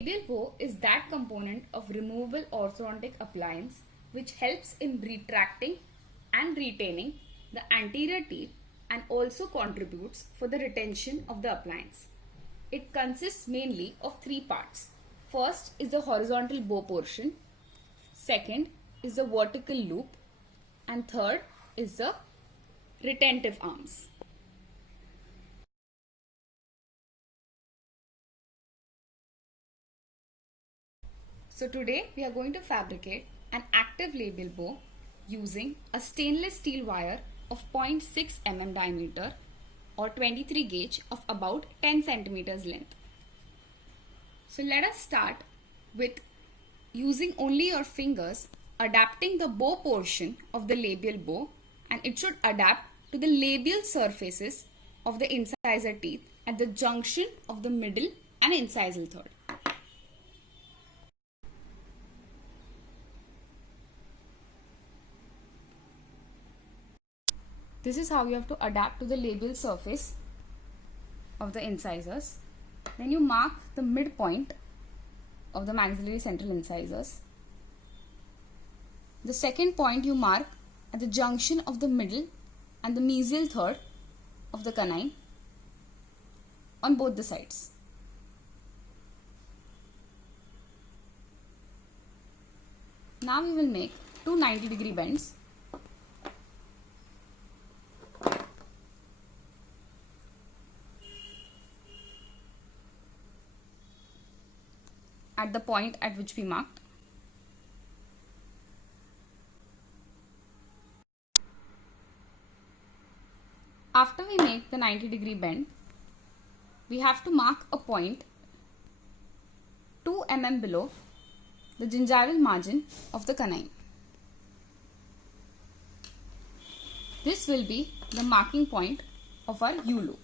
Labial bow is that component of removable orthodontic appliance which helps in retracting and retaining the anterior teeth and also contributes for the retention of the appliance. It consists mainly of three parts. First is the horizontal bow portion, second is the vertical loop, and third is the retentive arms. So today we are going to fabricate an active labial bow using a stainless steel wire of 0.6 mm diameter or 23 gauge of about 10 centimeters length. So let us start with using only your fingers, adapting the bow portion of the labial bow, and it should adapt to the labial surfaces of the incisor teeth at the junction of the middle and incisal third. This is how you have to adapt to the labial surface of the incisors. Then you mark the midpoint of the maxillary central incisors. The second point you mark at the junction of the middle and the mesial third of the canine on both the sides. Now we will make two 90-degree bends. At the point at which we marked. After we make the 90-degree bend, we have to mark a point 2 mm below the gingival margin of the canine. This will be the marking point of our U-loop.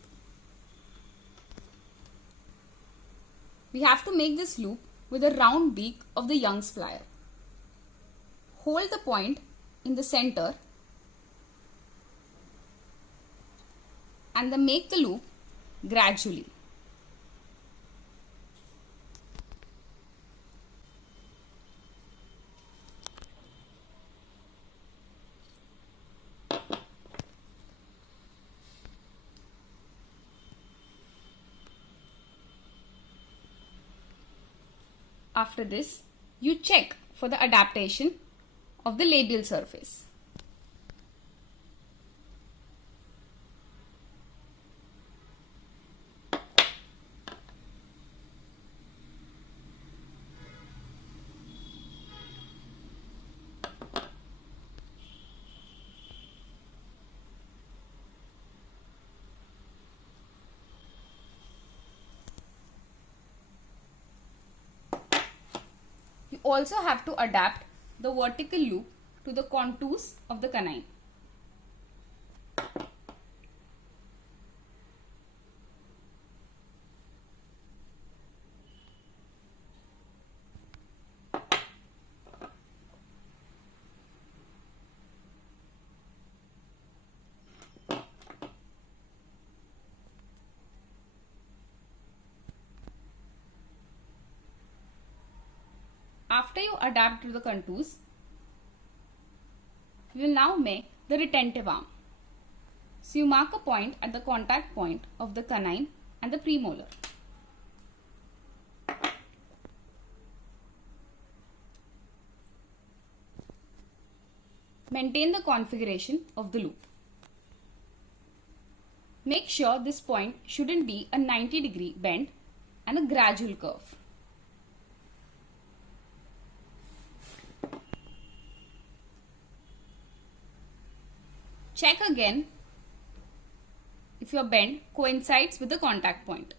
We have to make this loop with a round beak of the Young's plier. Hold the point in the center and then make the loop gradually. After this, you check for the adaptation of the labial surface. You also have to adapt the vertical loop to the contours of the canine. After you adapt to the contours, we will now make the retentive arm. So you mark a point at the contact point of the canine and the premolar. Maintain the configuration of the loop. Make sure this point shouldn't be a 90-degree bend and a gradual curve. Check again if your bend coincides with the contact point.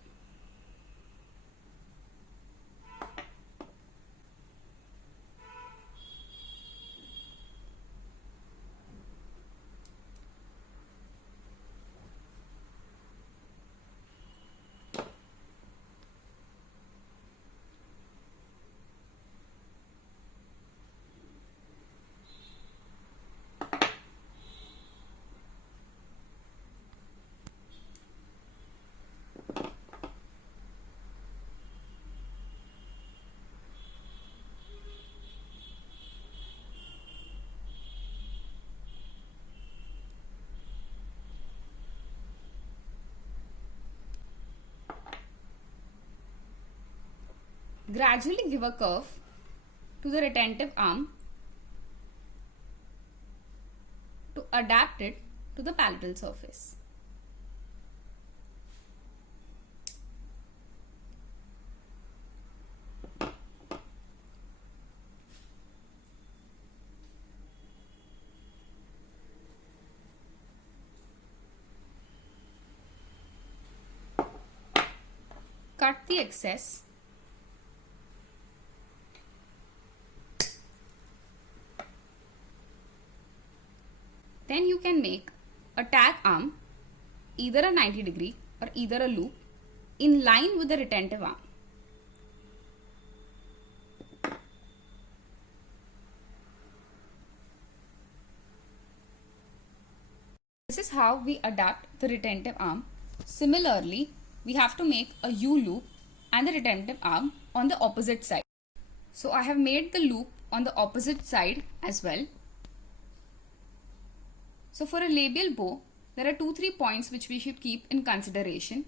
Gradually give a curve to the retentive arm to adapt it to the palatal surface. Cut the excess. Then you can make a tag arm, either a 90-degree or either a loop, in line with the retentive arm. This is how we adapt the retentive arm. Similarly, we have to make a U-loop and the retentive arm on the opposite side. So I have made the loop on the opposite side as well. So for a labial bow, there are 2-3 points which we should keep in consideration.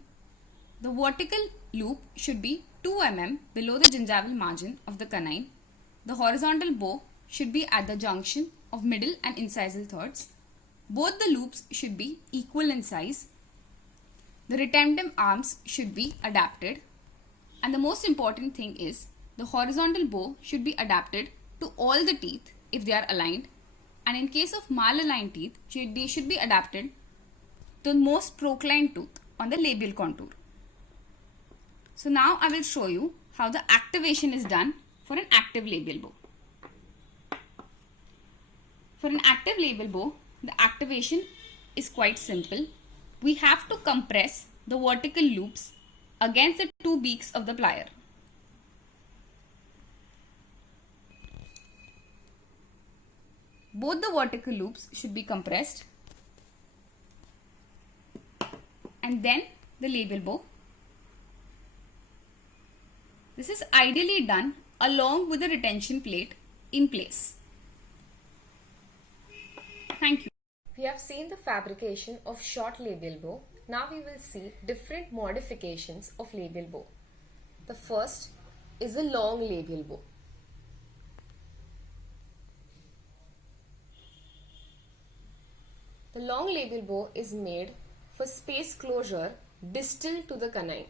The vertical loop should be 2 mm below the gingival margin of the canine. The horizontal bow should be at the junction of middle and incisal thirds. Both the loops should be equal in size. The retentive arms should be adapted. And the most important thing is the horizontal bow should be adapted to all the teeth if they are aligned. And in case of malaligned teeth, they should be adapted to the most proclined tooth on the labial contour. So now I will show you how the activation is done for an active labial bow. For an active labial bow, the activation is quite simple. We have to compress the vertical loops against the 2 beaks of the plier. Both the vertical loops should be compressed, and then the labial bow. This is ideally done along with the retention plate in place. Thank you. We have seen the fabrication of short labial bow. Now we will see different modifications of labial bow. The first is a long labial bow. The long labial bow is made for space closure distal to the canine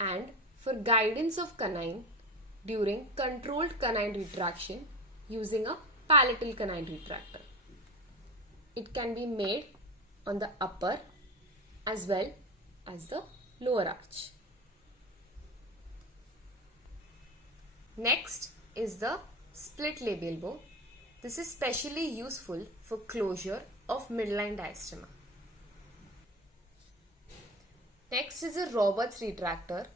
and for guidance of canine during controlled canine retraction using a palatal canine retractor. It can be made on the upper as well as the lower arch. Next is the split labial bow. This is specially useful for closure of midline diastema. Next is a Roberts retractor.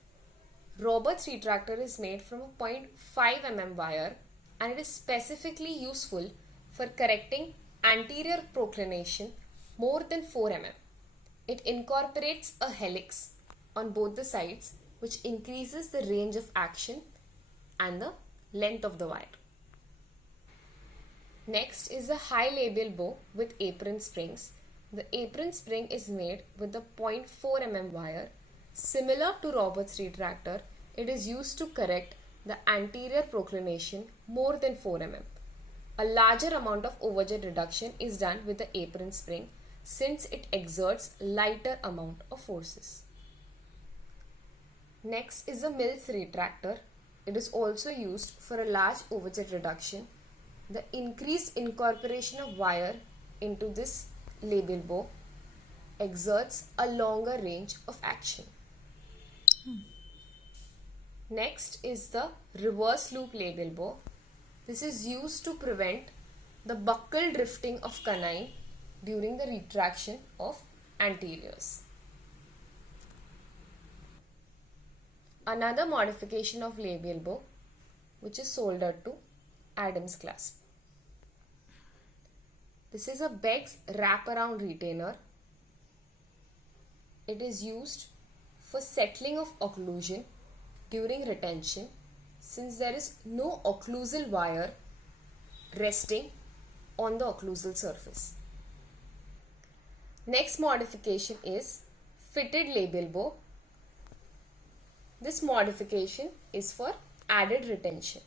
Roberts retractor is made from a 0.5 mm wire and it is specifically useful for correcting anterior proclination more than 4 mm. It incorporates a helix on both the sides which increases the range of action and the length of the wire. Next is a high labial bow with apron springs. The apron spring is made with the 0.4 mm wire. Similar to Roberts retractor, it is used to correct the anterior proclination more than 4 mm. A larger amount of overjet reduction is done with the apron spring since it exerts lighter amount of forces. Next is a Mills retractor. It is also used for a large overjet reduction. The increased incorporation of wire into this labial bow exerts a longer range of action. Next is the reverse loop labial bow. This is used to prevent the buccal drifting of canine during the retraction of anteriors. Another modification of labial bow which is soldered to Adams clasp. This is a Beck's wraparound retainer. It is used for settling of occlusion during retention since there is no occlusal wire resting on the occlusal surface. Next modification is fitted labial bow. This modification is for added retention.